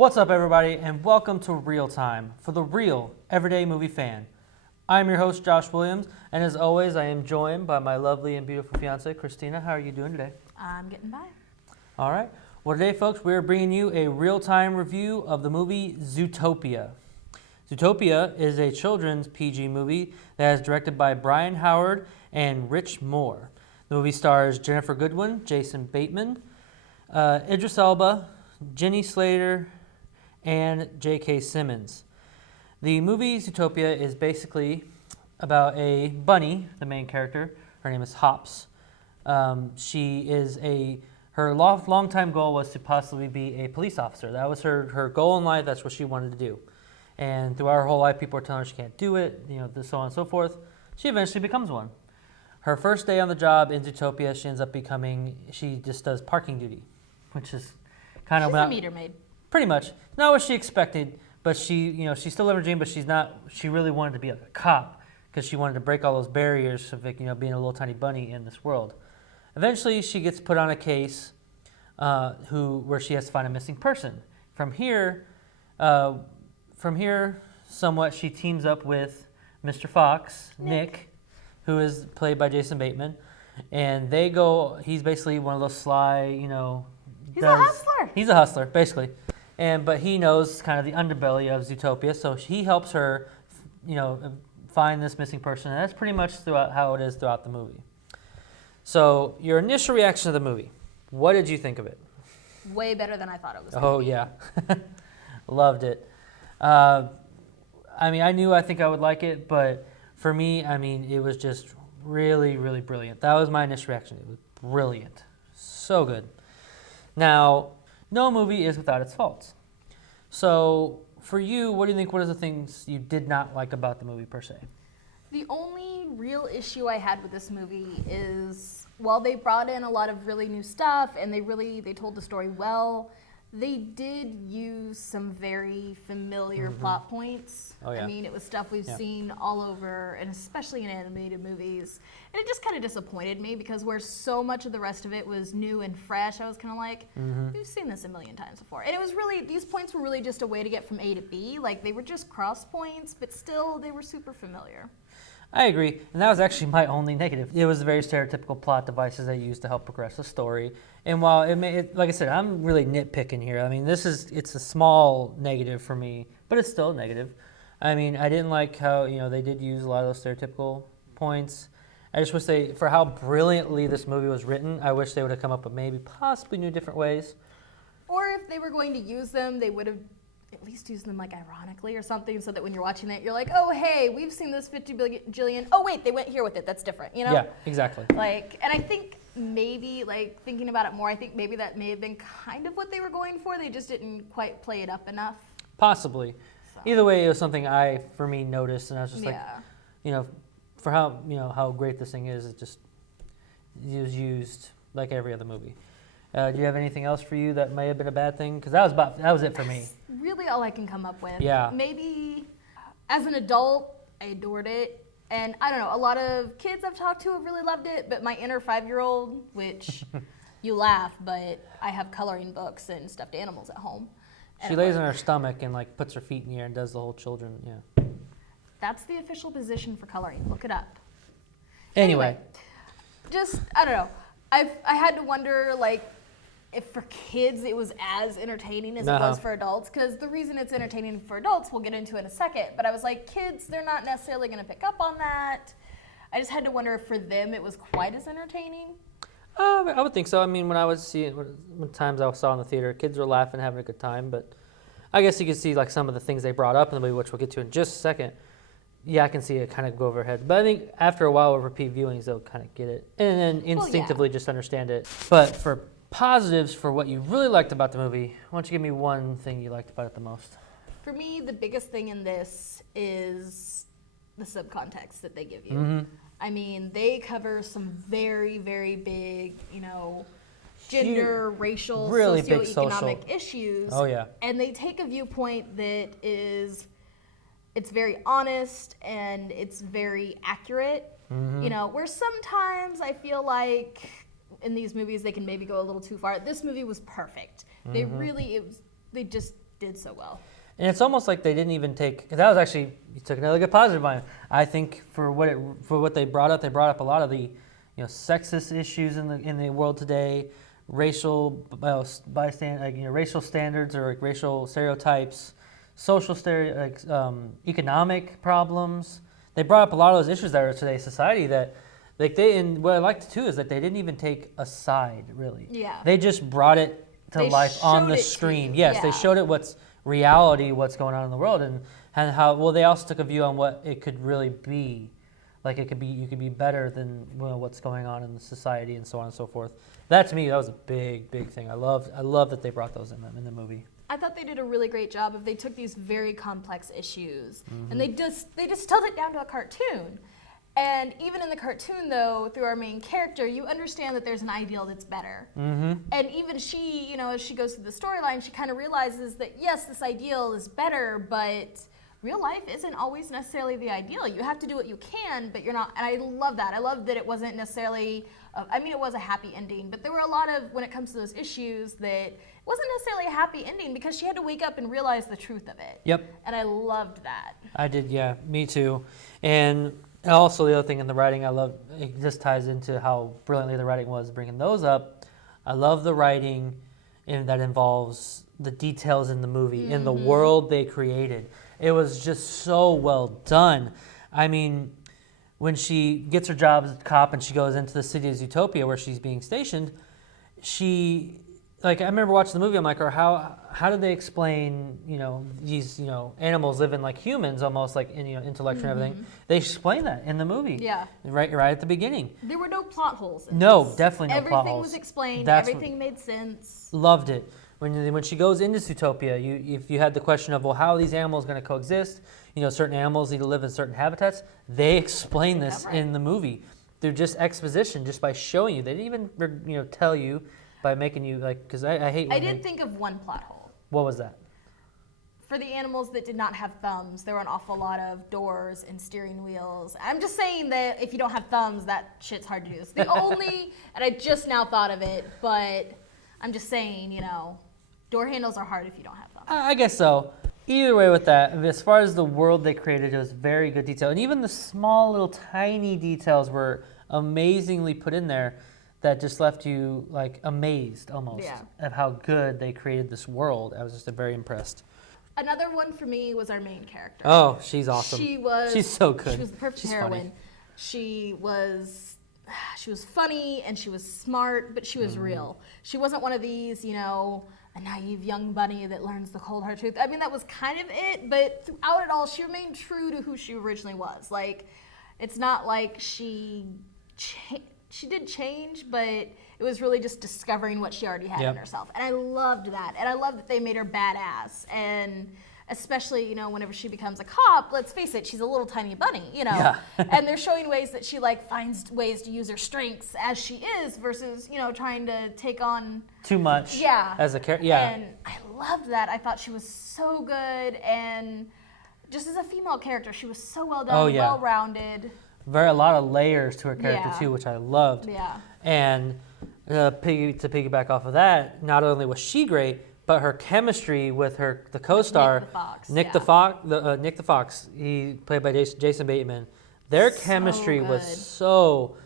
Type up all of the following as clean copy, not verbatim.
What's up, everybody, and welcome to ReelTime for the real everyday movie fan. I'm your host, Josh Williams, and as always, I am joined by my lovely and beautiful fiance, Christina. How are you doing today? I'm getting by. All right. Well, today, folks, we're bringing you a real-time review of the movie Zootopia. Zootopia is a children's PG movie that is directed by Byron Howard and Rich Moore. The movie stars Ginnifer Goodwin, Jason Bateman, Idris Elba, Jenny Slater, and J.K. Simmons. The movie Zootopia is basically about a bunny, the main character. Her name is Hops. Her long-time goal was to possibly be a police officer. That was her goal in life. That's what she wanted to do. And throughout her whole life, people were telling her she can't do it, so on and so forth. She eventually becomes one. Her first day on the job in Zootopia, she just does parking duty, which is kind of... She's a meter maid. Pretty much. Not what she expected, but she's still living her dream, but she really wanted to be like a cop because she wanted to break all those barriers of being a little tiny bunny in this world. Eventually, she gets put on a case where she has to find a missing person. From here, somewhat, she teams up with Mr. Fox, Nick, who is played by Jason Bateman, and he's basically one of those sly, He's a hustler. He's a hustler, basically. But he knows kind of the underbelly of Zootopia, so he helps her, find this missing person. And that's pretty much throughout how it is throughout the movie. So your initial reaction to the movie, what did you think of it? Way better than I thought it was. Oh, yeah. Loved it. I think I would like it, but for me, it was just really, really brilliant. That was my initial reaction. It was brilliant. So good. Now, no movie is without its faults. So, for you, what do you think? What are the things you did not like about the movie per se? The only real issue I had with this movie is, while they brought in a lot of really new stuff and they told the story well, they did use some very familiar plot points. Oh, yeah. It was stuff we've seen all over, and especially in animated movies. And it just kind of disappointed me because where so much of the rest of it was new and fresh, I was kind of like, we've seen this a million times before. And it was really, these points were really just a way to get from A to B. Like, they were just cross points, but still, they were super familiar. I agree, and that was actually my only negative. It was the very stereotypical plot devices they used to help progress the story. And while like I said, I'm really nitpicking here. It's a small negative for me, but it's still a negative. I didn't like how they did use a lot of those stereotypical points. I just wish for how brilliantly this movie was written, I wish they would have come up with maybe possibly new different ways. Or if they were going to use them, they would have at least use them like ironically or something, so that when you're watching it, you're like, oh, hey, we've seen this 50 bajillion. Oh, wait, they went here with it. That's different, Yeah, exactly. And I think maybe, thinking about it more, I think maybe that may have been kind of what they were going for. They just didn't quite play it up enough. Possibly. So. Either way, it was something for me, noticed, and I was just for how great this thing is, it was used like every other movie. Do you have anything else for you that may have been a bad thing? Because that was it for me. That's really all I can come up with. Yeah. Maybe as an adult, I adored it. And I don't know, a lot of kids I've talked to have really loved it, but my inner 5-year-old, which you laugh, but I have coloring books and stuffed animals at home. She lays on her stomach and puts her feet in the air and does the whole children, yeah. That's the official position for coloring. Look it up. Anyway. Just, I don't know. I had to wonder, if for kids it was as entertaining as it was for adults, because the reason it's entertaining for adults we'll get into in a second, but I was like, kids, they're not necessarily going to pick up on that. I just had to wonder if for them it was quite as entertaining. I would think so. When I was seeing, when times I saw in the theater, kids were laughing, having a good time, but I guess you could see some of the things they brought up in the movie, which we'll get to in just a second. Yeah, I can see it kind of go over heads. But I think after a while with repeat viewings, they'll kind of get it and then instinctively just understand it. But for positives, for what you really liked about the movie, why don't you give me one thing you liked about it the most? For me, the biggest thing in this is the subcontext that they give you. They cover some very, very big, gender, racial, really socioeconomic issues. Oh, yeah. And they take a viewpoint that it's very honest and it's very accurate. Where sometimes I feel like in these movies they can maybe go a little too far. This movie was perfect. They really, they just did so well. And it's almost like they didn't even take. That was actually, you took another good positive on it. I think for what they brought up a lot of the, sexist issues in the world today, racial racial standards or like racial stereotypes, social economic problems. They brought up a lot of those issues that are in today's society that. And what I liked too is that they didn't even take a side really. Yeah. They just brought it to life on the screen. Yes, they showed it what's reality, what's going on in the world, and how. Well, they also took a view on what it could really be. Like you could be better than what's going on in the society and so on and so forth. That to me, that was a big thing. I love that they brought those in the movie. I thought they did a really great job of they took these very complex issues and they just distilled it down to a cartoon. And even in the cartoon, though, through our main character, you understand that there's an ideal that's better. Mm-hmm. And even she, as she goes through the storyline, she kind of realizes that, yes, this ideal is better, but real life isn't always necessarily the ideal. You have to do what you can, but you're not. And I love that. I love that it wasn't necessarily, it was a happy ending, but there were a lot of, when it comes to those issues, that it wasn't necessarily a happy ending because she had to wake up and realize the truth of it. Yep. And I loved that. I did, yeah, me too. And also the other thing in the writing I love, it just ties into how brilliantly the writing was bringing those up. I love the writing that involves the details in the movie, in the world they created. It was just so well done. I mean, when she gets her job as a cop and she goes into the city of Zootopia where she's being stationed, I remember watching the movie, I'm like, how do they explain, these, animals living like humans almost like, intellect and everything. They explain that in the movie. Yeah. Right at the beginning. There were no plot holes in No, this. Definitely no plot holes. Everything was explained. Everything made sense. Loved it. When she goes into Zootopia, if you had the question of, well, how are these animals going to coexist? Certain animals need to live in certain habitats. They explain this in the movie. They're just exposition, just by showing you. They didn't even, tell you by making you, because I hate when I did think of one plot hole. What was that? For the animals that did not have thumbs, there were an awful lot of doors and steering wheels. I'm just saying that if you don't have thumbs, that shit's hard to do. It's the only, and I just now thought of it, but I'm just saying, door handles are hard if you don't have thumbs. I guess so. Either way with that, as far as the world they created, it was very good detail. And even the small little tiny details were amazingly put in there that just left you amazed almost at how good they created this world. I was just very impressed. Another one for me was our main character. Oh, she's awesome. She's so good. She was the perfect heroine. Funny. She was funny and she was smart, but she was real. She wasn't one of these, a naive young bunny that learns the cold hard truth. I mean, that was kind of it, but throughout it all, she remained true to who she originally was. It's not like she did change, but it was really just discovering what she already had in herself. And I loved that. And I love that they made her badass. And especially, whenever she becomes a cop, let's face it, she's a little tiny bunny, Yeah. And they're showing ways that she finds ways to use her strengths as she is versus, trying to take on too much. Yeah. As a character. Yeah. And I loved that. I thought she was so good, and just as a female character, she was so well done, well-rounded. A lot of layers to her character too, which I loved. Yeah. And to piggyback off of that, not only was she great, but her chemistry with the co-star Nick the Fox, he played by Jason Bateman. Their chemistry was so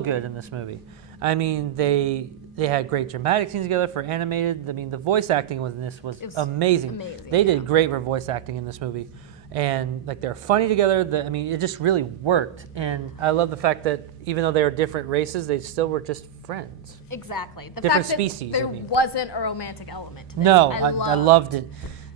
good in this movie. I mean, they had great dramatic scenes together for animated. I mean, the voice acting in this was amazing. They did great for voice acting in this movie. And they're funny together. It just really worked. And I love the fact that even though they were different races, they still were just friends. Exactly. The different fact species. That there wasn't a romantic element to this. No, I loved it.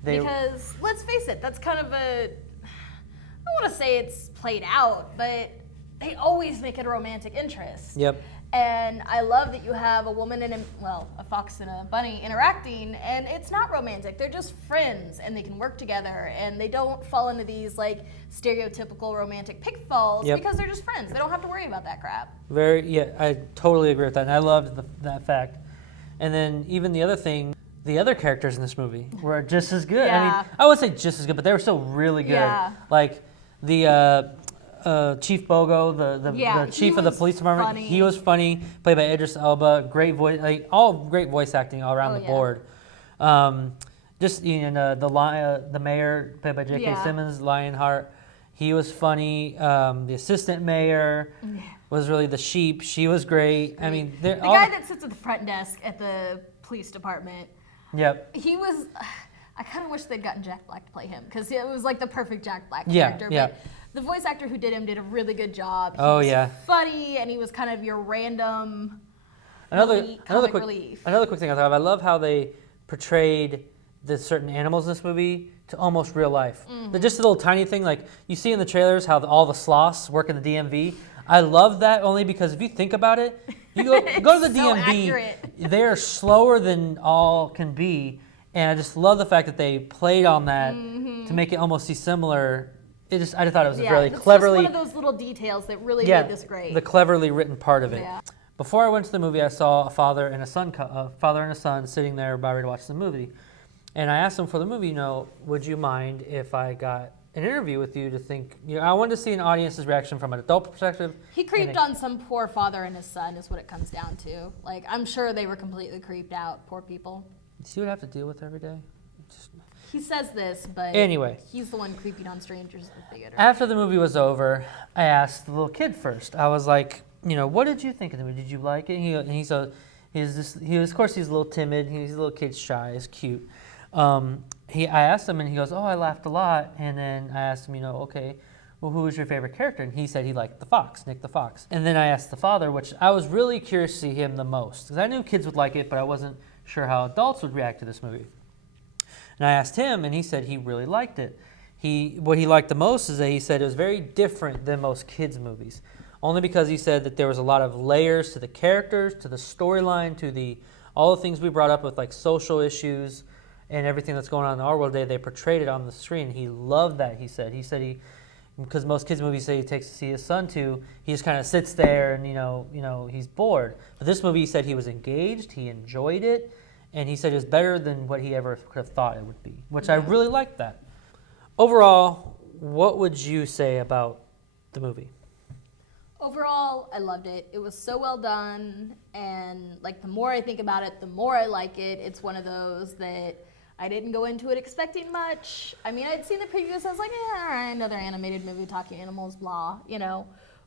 Because let's face it, that's kind of I don't want to say it's played out, but they always make it a romantic interest. Yep. And I love that you have a woman and a fox and a bunny interacting, and it's not romantic. They're just friends, and they can work together, and they don't fall into these stereotypical romantic pitfalls because they're just friends. They don't have to worry about that crap. I totally agree with that, and I loved that fact. And then even the other characters in this movie were just as good. Yeah. I mean, I wouldn't say just as good, but they were still really good. Yeah. The Chief Bogo, the chief of the police department, funny. He was funny, played by Idris Elba. Great voice, all great voice acting all around the board. Just the mayor played by J.K. Yeah. Simmons, Lionheart. He was funny. The assistant mayor was really the sheep. She was great. I mean, the guy that sits at the front desk at the police department. Yep. He was. I kind of wish they'd gotten Jack Black to play him because it was like the perfect Jack Black Yeah, character. yeah. But the voice actor who did him did a really good job. He Oh, was yeah. funny, and he was kind of your random Another comic quick relief. another quick thing I thought of. I love how they portrayed the certain animals in this movie to almost real life. Just a little tiny thing, like you see in the trailers how all the sloths work in the DMV. I love that only because if you think about it, you go to the so DMV, accurate. they are slower than all can be, and I just love the fact that they played on that to make it almost see similar. I just thought it was really it's cleverly. just one of those little details that really made this great. The cleverly written part of it. Yeah. Before I went to the movie, I saw a father and a son sitting there about ready to watch the movie. And I asked him for the movie, would you mind if I got an interview with you to think, I wanted to see an audience's reaction from an adult perspective. He creeped on some poor father and his son is what it comes down to. Like, I'm sure they were completely creeped out, poor people. See what I have to deal with every day? He says this, but Anyway. he's the one creeping on strangers at the theater. After the movie was over, I asked the little kid first. I was like, what did you think of the movie? Did you like it? He's a little timid. He's a little kid, shy. He's cute. I asked him, and he goes, "Oh, I laughed a lot." And then I asked him, okay, well, who was your favorite character? And he said he liked the fox, Nick the Fox. And then I asked the father, which I was really curious to see him the most, because I knew kids would like it, but I wasn't sure how adults would react to this movie. And I asked him, and he said he really liked it. What he liked the most is that he said it was very different than most kids' movies, only because he said that there was a lot of layers to the characters, to the storyline, to all the things we brought up with like social issues and everything that's going on in our world today. They portrayed it on the screen. He loved that. He said because most kids' movies say he takes to see his son to, he just kind of sits there and he's bored. But this movie, he said he was engaged, he enjoyed it, and he said it was better than what he ever could have thought it would be, which I really liked that. Overall, what would you say about the movie? Overall, I loved it. It was so well done, and like the more I think about it, the more I like it. It's one of those that I didn't go into it expecting much. I mean, I'd seen the previews, I was like, all right, another animated movie talking animals, blah,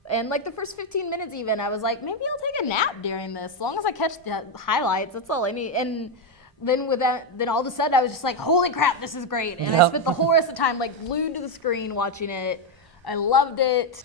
And like the first 15 minutes even, I was like, maybe I'll take a nap during this, as long as I catch the highlights, that's all I need. And then then all of a sudden I was just like, holy crap, this is great. And I spent the whole rest of the time like glued to the screen watching it. I loved it.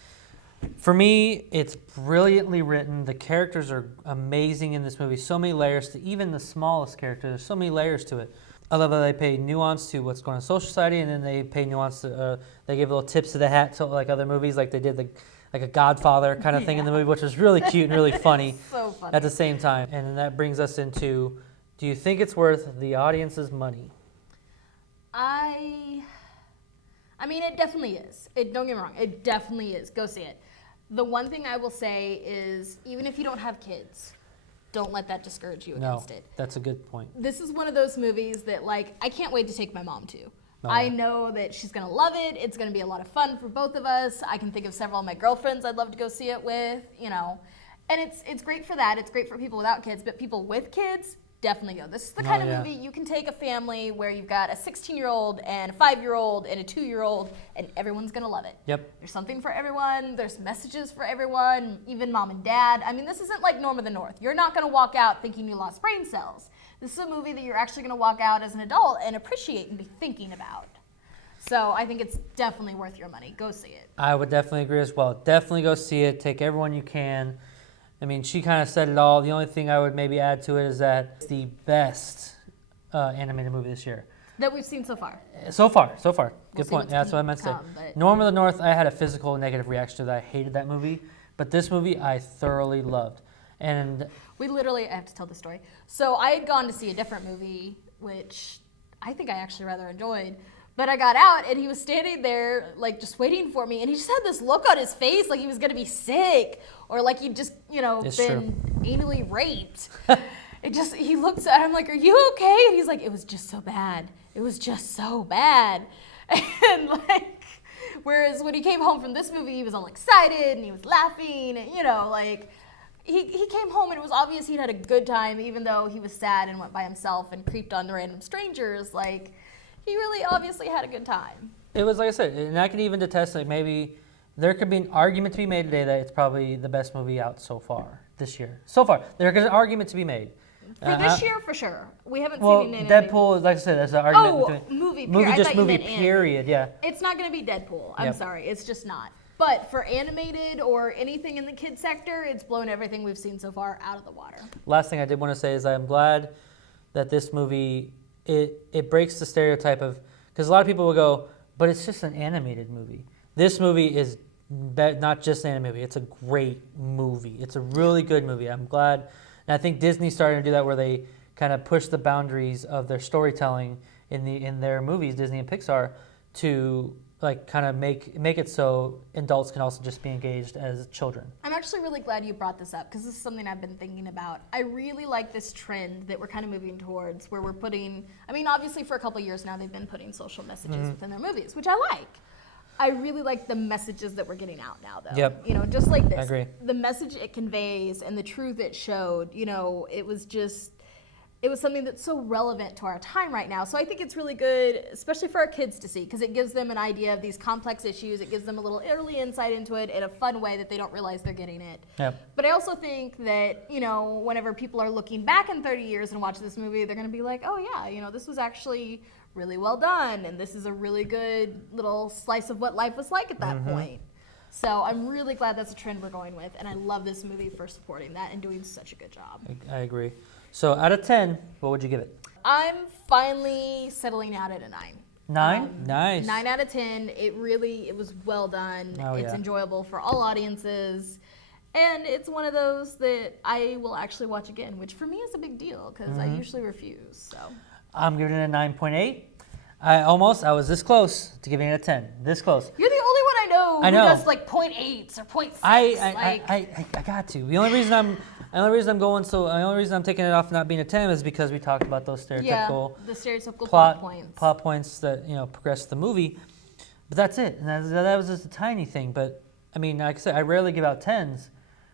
For me, it's brilliantly written. The characters are amazing in this movie. So many layers to even the smallest character. There's so many layers to it. I love how they pay nuance to what's going on in social society, and then they pay nuance to, they give little tips to the hat to like other movies, like they did like a Godfather kind of thing in the movie, which was really cute and really funny, So funny. at the same time. And then that brings us into, do you think it's worth the audience's money? I mean, it definitely is. Don't get me wrong. It definitely is. Go see it. The one thing I will say is, even if you don't have kids, don't let that discourage you against it. That's a good point. This is one of those movies that, like, I can't wait to take my mom to. Oh, I yeah. know that she's going to love it. It's going to be a lot of fun for both of us. I can think of several of my girlfriends I'd love to go see it with, And it's great for that. It's great for people without kids, but people with kids, definitely go. This is the kind of movie you can take a family where you've got a 16-year-old and a 5-year-old and a 2-year-old, and everyone's going to love it. Yep. There's something for everyone. There's messages for everyone, even mom and dad. I mean, this isn't like Norm of the North. You're not going to walk out thinking you lost brain cells. This is a movie that you're actually going to walk out as an adult and appreciate and be thinking about. So I think it's definitely worth your money. Go see it. I would definitely agree as well. Definitely go see it. Take everyone you can. I mean, she kind of said it all. The only thing I would maybe add to it is that it's the best animated movie this year. That we've seen so far. So far. We'll Good see point. what's Yeah, that's what I meant to say. come, but- Norm of the North, I had a physical negative reaction to that. I hated that movie. But this movie, I thoroughly loved. And I have to tell the story. So I had gone to see a different movie, which I think I actually rather enjoyed. But I got out, and he was standing there, like, just waiting for me, and he just had this look on his face like he was going to be sick, or like he'd just, It's been anally raped. He looks at him like, are you okay? And he's like, it was just so bad. It was just so bad. And, like, whereas when he came home from this movie, he was all excited, and he was laughing, and, he came home and it was obvious he'd had a good time, even though he was sad and went by himself and creeped on the random strangers. Like, he really obviously had a good time. It was, like I said, and I can even detest, like, maybe there could be an argument to be made today that it's probably the best movie out so far this year. So far, there's an argument to be made. For this year, for sure. We haven't Well, seen it. Deadpool, like I said, that's an argument. Movie period. Movie, I just thought you movie meant period, yeah. It's not going to be Deadpool. I'm Yep. sorry. It's just not. But for animated or anything in the kids sector, it's blown everything we've seen so far out of the water. Last thing I did want to say is I'm glad that this movie, it breaks the stereotype of, because a lot of people will go, but it's just an animated movie. This movie is not just an animated movie. It's a great movie. It's a really good movie. I'm glad. And I think Disney's starting to do that where they kind of push the boundaries of their storytelling in their movies, Disney and Pixar, to like kind of make it so adults can also just be engaged as children. I'm actually really glad you brought this up because this is something I've been thinking about. I really like this trend that we're kind of moving towards where we're putting, I mean, obviously for a couple years now they've been putting social messages within their movies, which I like. I really like the messages that we're getting out now, though. Yep. You know, just like this. I agree. The message it conveys and the truth it showed, you know, it was something that's so relevant to our time right now. So I think it's really good, especially for our kids to see, because it gives them an idea of these complex issues. It gives them a little early insight into it in a fun way that they don't realize they're getting it. Yep. But I also think that, you know, whenever people are looking back in 30 years and watch this movie, they're going to be like, oh yeah, you know, this was actually really well done, and this is a really good little slice of what life was like at that point. So I'm really glad that's a trend we're going with, and I love this movie for supporting that and doing such a good job. I agree. So out of 10, what would you give it? I'm finally settling out at a 9. 9? Nice. 9 out of 10. It was well done. Oh, It's yeah. enjoyable for all audiences. And it's one of those that I will actually watch again, which for me is a big deal because I usually refuse. So I'm giving it a 9.8. I was this close to giving it a 10. This close. you're the only one I know know. who does like 0.8s or 0.6. I got to. The only reason I'm taking it off not being a 10 is because we talked about those stereotypical the stereotypical plot points. plot points that, you know, progress the movie. But that's it. And that was just a tiny thing. But I mean, like I said, I rarely give out 10s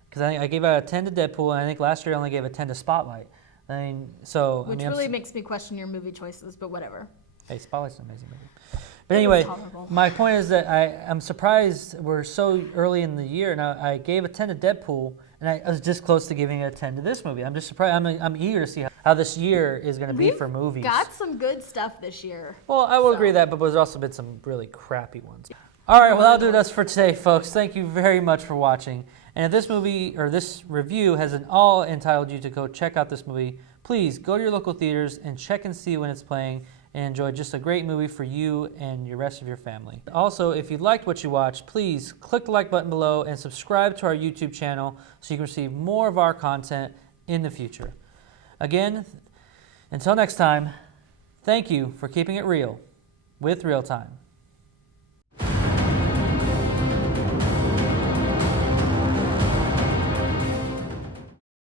because I gave out a 10 to Deadpool, and I think last year I only gave a 10 to Spotlight. I mean, so Which really makes me question your movie choices, but whatever. Hey, Spotlight's an amazing movie. But anyway, my point is that I'm surprised we're so early in the year. Now, I gave a 10 to Deadpool, and I was just close to giving it a 10 to this movie. I'm just surprised. I'm eager to see how this year is going to be for movies. Got some good stuff this year. Well, I will agree with that, but there's also been some really crappy ones. All right, well, that'll do us for today, folks. Thank you very much for watching. And if this movie or this review has at all entitled you to go check out this movie, please go to your local theaters and check and see when it's playing and enjoy just a great movie for you and the rest of your family. Also, if you liked what you watched, please click the like button below and subscribe to our YouTube channel so you can receive more of our content in the future. Again, until next time, thank you for keeping it real with ReelTime.